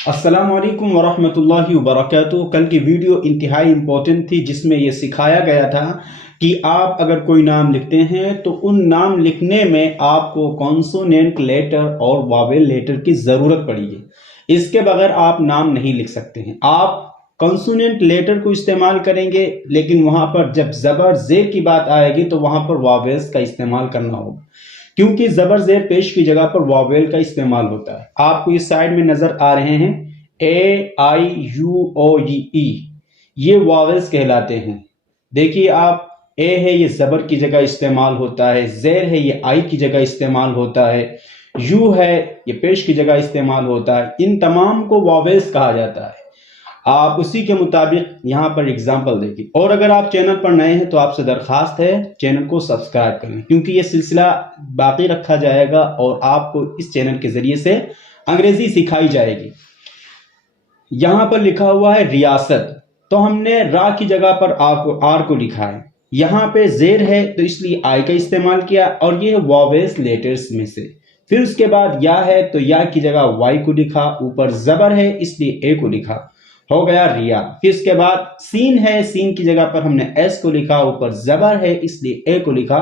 अस्सलाम वालेकुम वरहमतुल्लाहि वबरकातुहू। कल की वीडियो इंतहाई इम्पोर्टेंट थी, जिसमें यह सिखाया गया था कि आप अगर कोई नाम लिखते हैं तो उन नाम लिखने में आपको कॉन्सोनेंट लेटर और वावेल लेटर की ज़रूरत पड़ेगी। इसके बगैर आप नाम नहीं लिख सकते हैं। आप कॉन्सोनेंट लेटर को इस्तेमाल करेंगे, लेकिन वहाँ पर जब ज़बर ज़ेर की बात आएगी तो वहाँ पर वावेल्स का इस्तेमाल करना होगा, क्योंकि ज़बर ज़ेर पेश की जगह पर वावेल का इस्तेमाल होता है। आपको इस साइड में नज़र आ रहे हैं AIUOE, ये वावेल्स कहलाते हैं। देखिए आप, ए है ये ज़बर की जगह इस्तेमाल होता है, ज़ेर है ये आई की जगह इस्तेमाल होता है, यू है ये पेश की जगह इस्तेमाल होता है। इन तमाम को वावेल्स कहा जाता है। आप उसी के मुताबिक यहाँ पर एग्जाम्पल देखिए। और अगर आप चैनल पर नए हैं तो आपसे दरख्वास्त है चैनल को सब्सक्राइब करें, क्योंकि ये सिलसिला बाकी रखा जाएगा और आपको इस चैनल के ज़रिए से अंग्रेज़ी सिखाई जाएगी। यहाँ पर लिखा हुआ है रियासत, तो हमने रा की जगह पर आर को लिखा है। यहाँ पे ज़ेर है तो इसलिए आई का इस्तेमाल किया, और ये वावेल्स लेटर्स में से। फिर उसके बाद या है तो या की जगह वाई को लिखा, ऊपर ज़बर है इसलिए ए को लिखा, हो गया रिया। फिर इसके बाद सीन है, सीन की जगह पर हमने एस को लिखा, ऊपर ज़बर है इसलिए ए को लिखा,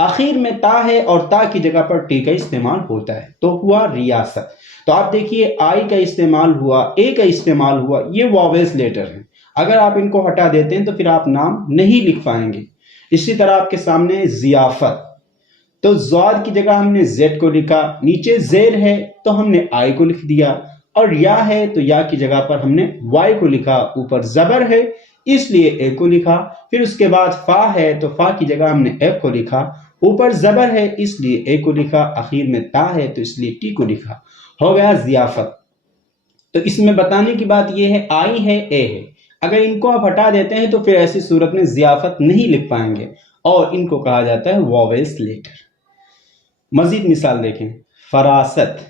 आखिर में ता है और ता की जगह पर टी का इस्तेमाल होता है, तो हुआ रियासत। तो आप देखिए आई का इस्तेमाल हुआ, ए का इस्तेमाल हुआ, ये वावेल्स लेटर हैं। अगर आप इनको हटा देते हैं तो फिर आप नाम नहीं लिख पाएंगे। इसी तरह आपके सामने जियाफत, तो ज़ाद की जगह हमने जेड को लिखा, नीचे ज़ेर है तो हमने आई को लिख दिया, और या है तो या की जगह पर हमने वाई को लिखा, ऊपर ज़बर है इसलिए ए को लिखा। फिर उसके बाद फा है तो फा की जगह हमने एफ को लिखा, ऊपर ज़बर है इसलिए ए को लिखा, आखिर में ता है तो इसलिए टी को लिखा, हो गया ज़ियाफत। तो इसमें बताने की बात यह है आई है ए है, अगर इनको आप हटा देते हैं तो फिर ऐसी सूरत में ज़ियाफत नहीं लिख पाएंगे, और इनको कहा जाता है वावेल्स लेटर। मजीद मिसाल देखें, फरासत,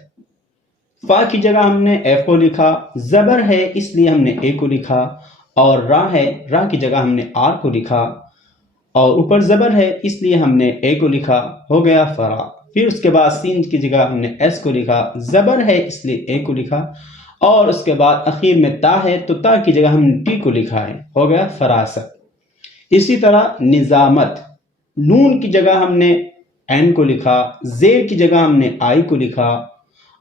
फा की जगह हमने एफ को लिखा, ज़बर है इसलिए हमने ए को लिखा, और रा है, रा की जगह हमने आर को लिखा, और ऊपर ज़बर है इसलिए हमने ए को लिखा, हो गया फरा। फिर उसके बाद सीन की जगह हमने एस को लिखा, ज़बर है इसलिए ए को लिखा, और उसके बाद आखिर में ता है तो ता की जगह हमने टी को लिखा है, हो गया फरासत। इसी तरह निज़ामत, नून की जगह हमने एन को लिखा, ज़ेर की जगह हमने आई को लिखा,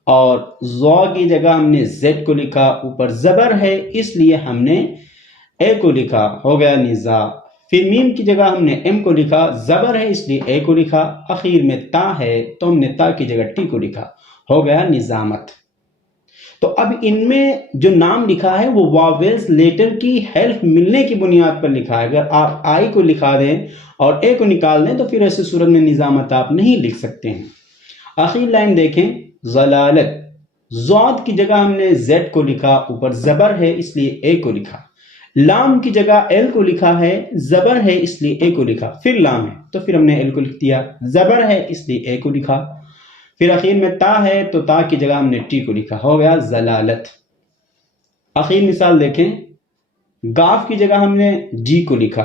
और ज़ा की जगह हमने जेड को लिखा, ऊपर ज़बर है इसलिए हमने ए को लिखा, हो गया निज़ा। फिर मीम की जगह हमने एम को लिखा, ज़बर है इसलिए ए को लिखा, आखिर में ता है तो हमने ता की जगह टी को लिखा, हो गया निज़ामत। तो अब इनमें जो नाम लिखा है वो वावेल्स लेटर की हेल्प मिलने की बुनियाद पर लिखा है। अगर आप आई को लिखा दें और ए को निकाल दें तो फिर ऐसी सूरत में निज़ामत आप नहीं लिख सकते हैं। आखिरी लाइन देखें, ज़लालत, ज़ाद की जगह हमने जेड को लिखा, ऊपर ज़बर है इसलिए ए को लिखा, लाम की जगह एल को लिखा है, ज़बर है इसलिए ए को लिखा, फिर लाम है तो फिर हमने एल को लिख दिया, ज़बर है इसलिए ए को लिखा, फिर आखिर में ता है तो ता की जगह हमने टी को लिखा, हो गया ज़लालत। आखिरी मिसाल देखें, गाफ की जगह हमने जी को लिखा,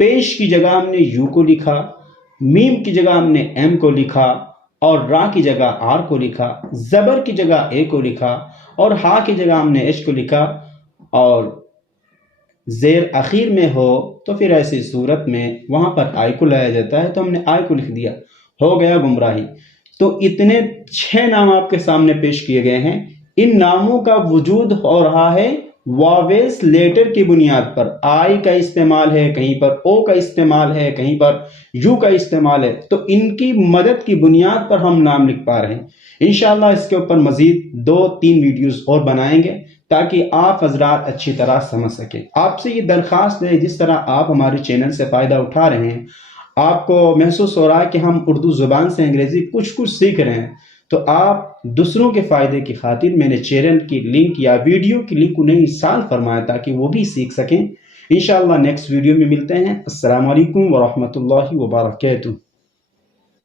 पेश की जगह हमने यू को लिखा, मीम की जगह हमने एम को लिखा, और रा की जगह आर को लिखा, ज़बर की जगह ए को लिखा, और हा की जगह हमने एच को लिखा, और ज़ेर आखिर में हो तो फिर ऐसी सूरत में वहाँ पर आई को लाया जाता है, तो हमने आई को लिख दिया, हो गया गुमराही। तो इतने 6 नाम आपके सामने पेश किए गए हैं। इन नामों का वजूद हो रहा है वावेल्स लेटर की बुनियाद पर। आई का इस्तेमाल है, कहीं पर ओ का इस्तेमाल है, कहीं पर यू का इस्तेमाल है, तो इनकी मदद की बुनियाद पर हम नाम लिख पा रहे हैं। इंशाअल्लाह इसके ऊपर मजीद 2-3 वीडियोस और बनाएंगे ताकि आप हजरात अच्छी तरह समझ सकें। आपसे ये दरख्वास्त है, जिस तरह आप हमारे चैनल से फ़ायदा उठा रहे हैं, आपको महसूस हो रहा है कि हम उर्दू ज़ुबान से अंग्रेज़ी कुछ सीख रहे हैं, तो आप दूसरों के फ़ायदे की खातिर मैंने चैनल की लिंक या वीडियो की लिंक उन्हें इरसाल फरमाया ताकि वो भी सीख सकें। इंशाअल्लाह नेक्स्ट वीडियो में मिलते हैं। अस्सलाम वालेकुम वरहमतुल्लाहि वबरकातुहू।